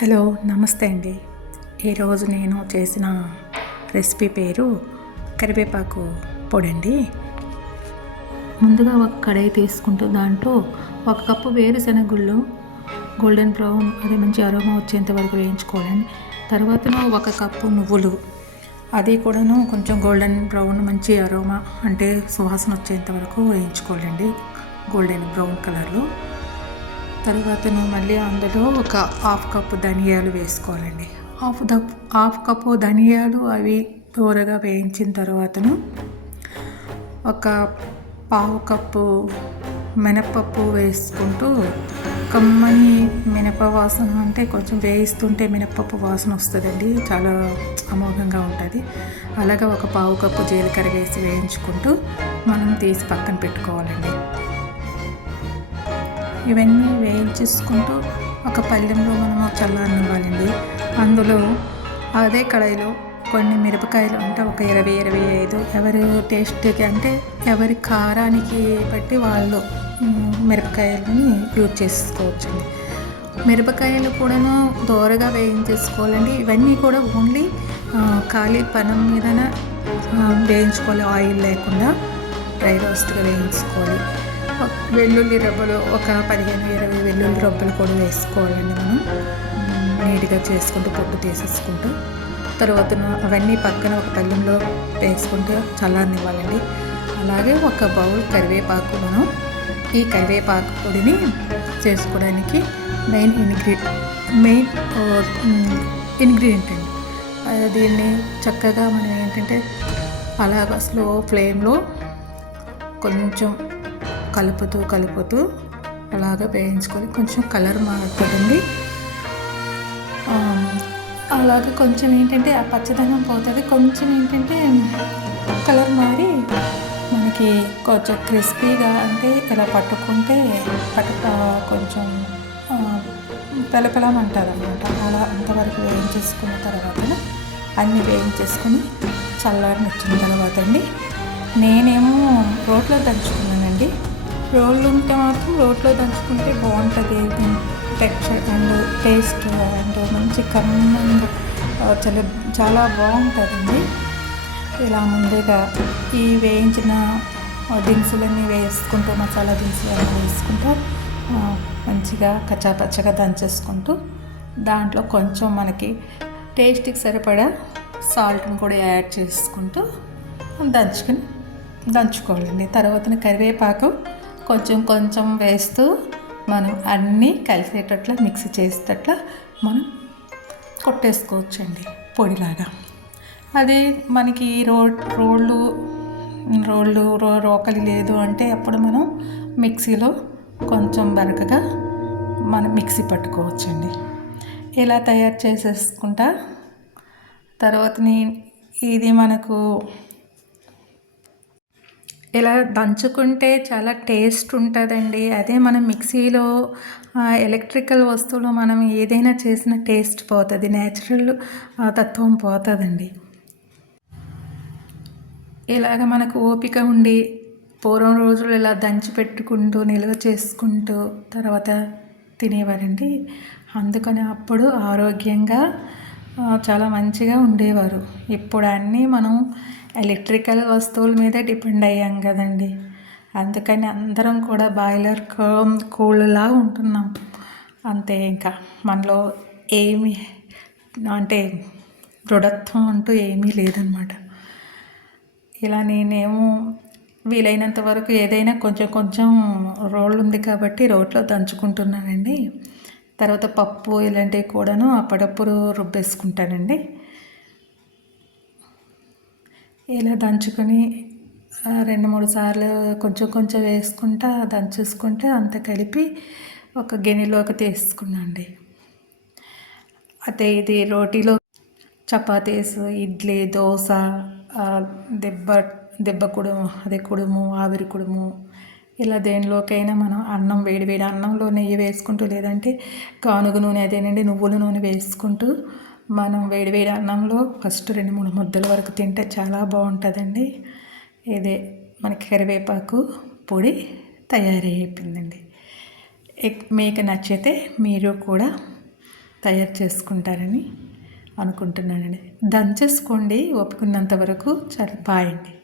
Hello నమస్తే అండి. ఈరోజు నేను చేసిన రెసిపీ పేరు కరివేపాకు పొడి అండి. ముందుగా ఒక కడాయి తీసుకుంటూ దాంట్లో 1 కప్పు వేరుశనగుళ్ళు గోల్డెన్ బ్రౌన్ అది మంచి అరోమా వచ్చేంత వరకు వేయించుకోవాలండి. తర్వాత 1 కప్పు నువ్వులు అది కూడాను కొంచెం గోల్డెన్ బ్రౌన్ మంచి అరోమా అంటే సువాసన వచ్చేంత వరకు వేయించుకోవాలండి గోల్డెన్ బ్రౌన్ కలర్లో. తర్వాత మళ్ళీ అందులో ఒక 1/2 కప్పు ధనియాలు వేసుకోవాలండి. హాఫ్ కప్పు ధనియాలు అవి దోరగా వేయించిన తర్వాతను ఒక 1/2 కప్పు మినపప్పు వేసుకుంటూ కమ్మని మినప వాసన అంటే కొంచెం వేయిస్తుంటే మినపప్పు వాసన వస్తుందండి, చాలా అమోఘంగా ఉంటుంది. అలాగే ఒక 1/2 కప్పు జీలకర్ర వేసి వేయించుకుంటూ మనం తీసి పక్కన పెట్టుకోవాలండి. ఇవన్నీ వేయించేసుకుంటూ ఒక పళ్ళెంలో మనము చల్లారనివ్వాలండి. అందులో అదే కడాయిలో కొన్ని మిరపకాయలు అంటే ఒక 20-25 ఎవరి టేస్ట్కి అంటే ఎవరి కారానికి బట్టి వాళ్ళు మిరపకాయలని యూజ్ చేసుకోవచ్చండి. మిరపకాయలు కూడాను దోరగా వేయించేసుకోవాలండి. ఇవన్నీ కూడా ఓన్లీ ఖాళీ పనం మీదన వేయించుకోవాలి, ఆయిల్ లేకుండా డ్రై రోస్ట్గా వేయించుకోవాలి. వెల్లుల్లి రబ్బలు ఒక 15-20 వెల్లుల్లి రబ్బలు కూడా వేసుకోవాలండి. మనం నీట్గా చేసుకుంటూ పొట్టు తీసేసుకుంటూ తర్వాత అవన్నీ పక్కన ఒక పళ్ళెంలో వేసుకుంటూ చల్లారనివ్వాలండి. అలాగే ఒక బౌల్ కరివేపాకు, మనం ఈ కరివేపాకు పొడిని చేసుకోవడానికి మెయిన్ ఇంగ్రీడియంట్ అండి. దీన్ని చక్కగా మనం ఏంటంటే అలాగ స్లో ఫ్లేమ్లో కొంచెం కలుపుతూ అలాగా వేయించుకొని కొంచెం కలర్ మారుతుందండి. అలాగే కొంచెం ఏంటంటే ఆ పచ్చదనం పోతుంది, కొంచెం ఏంటంటే కలర్ మారి మనకి కొంచెం క్రిస్పీగా అంటే ఇలా పట్టుకుంటే కొంచెం పెలపెలమంటుంది అన్నమాట. అలా అంతవరకు వేయించేసుకున్న తర్వాత అన్నీ వేయించేసుకొని చల్లారనిచ్చిన తర్వాత అండి నేనేమో రోట్లో దంచుకున్నానండి. రోళ్ళు ఉంటే మాత్రం రోట్లో దంచుకుంటే బాగుంటుంది, టెక్స్చర్ అండ్ టేస్ట్ అండ్ మంచి కమ్మంగా చాలా బాగుంటుందండి. ఇలా ముందుగా ఈ వేయించిన దినుసులన్నీ వేసుకుంటూ మసాలా దినుసులన్నీ వేసుకుంటూ మంచిగా కచ్చాపచ్చగా దంచేసుకుంటూ దాంట్లో కొంచెం మనకి టేస్ట్కి సరిపడా సాల్ట్ని కూడా యాడ్ చేసుకుంటూ దంచుకోవాలండి. తర్వాత కరివేపాకు కొంచెం వేస్తూ మనం అన్నీ కలిసేటట్లా మిక్స్ చేసేటట్లా మనం కొట్టేసుకోవచ్చండి పొడిలాగా. అది మనకి రోకలి లేదు అంటే అప్పుడు మనం మిక్సీలో కొంచెం బరకగా మనం మిక్సీ పట్టుకోవచ్చండి. ఇలా తయారు చేసేసుకుంటా తర్వాత ఇది మనకు ఇలా దంచుకుంటే చాలా టేస్ట్ ఉంటుందండి. అదే మనం మిక్సీలో ఎలక్ట్రికల్ వస్తువులు మనం ఏదైనా చేసిన టేస్ట్ పోతుంది, నేచురల్ తత్వం పోతుందండి. ఇలాగ మనకు ఓపిక ఉండి పూర్వం రోజులు ఇలా దంచి పెట్టుకుంటూ నిల్వ చేసుకుంటూ తర్వాత తినేవారండి. అందుకని అప్పుడు ఆరోగ్యంగా చాలా మంచిగా ఉండేవారు. ఇప్పుడు అన్నీ మనం ఎలక్ట్రికల్ వస్తువుల మీదే డిపెండ్ అయ్యాం కదండి. అందుకని అందరం కూడా బాయిలర్ కోళ్ళలా ఉంటున్నాం అంతే. ఇంకా మనలో ఏమీ అంటే దృఢత్వం అంటూ ఏమీ లేదనమాట. ఇలా నేనేమో వీలైనంత వరకు ఏదైనా కొంచెం రోళ్ళు ఉంది కాబట్టి రోట్లో దంచుకుంటున్నానండి. తర్వాత పప్పు ఇలాంటివి కూడాను అప్పుడప్పుడు రుబ్బేసుకుంటానండి. ఇలా దంచుకొని 2-3 సార్లు కొంచెం వేసుకుంటా దంచేసుకుంటే అంత కలిపి ఒక గిన్నెలోకి తీసుకున్నాండి. అయితే ఇది రోటీలో, చపాతీస్, ఇడ్లీ, దోశ, దెబ్బ కుడుము అదే కుడుము, ఆవిరి కుడుము, ఇలా దేనిలోకైనా మనం అన్నం వేడి అన్నంలో నెయ్యి వేసుకుంటూ లేదంటే గానుగ నూనె అదేనండి నువ్వుల నూనె వేసుకుంటూ మనం వేడి అన్నంలో ఫస్ట్ 2-3 ముద్దల వరకు తింటే చాలా బాగుంటుందండి. ఇదే మనకి కరివేపాకు పొడి తయారైపోయిందండి. మీకు నచ్చితే మీరు కూడా తయారు చేసుకుంటారని అనుకుంటున్నానండి. దంచేసుకోండి ఓపికన్నంత వరకు. చాలా బాయ్ అండి.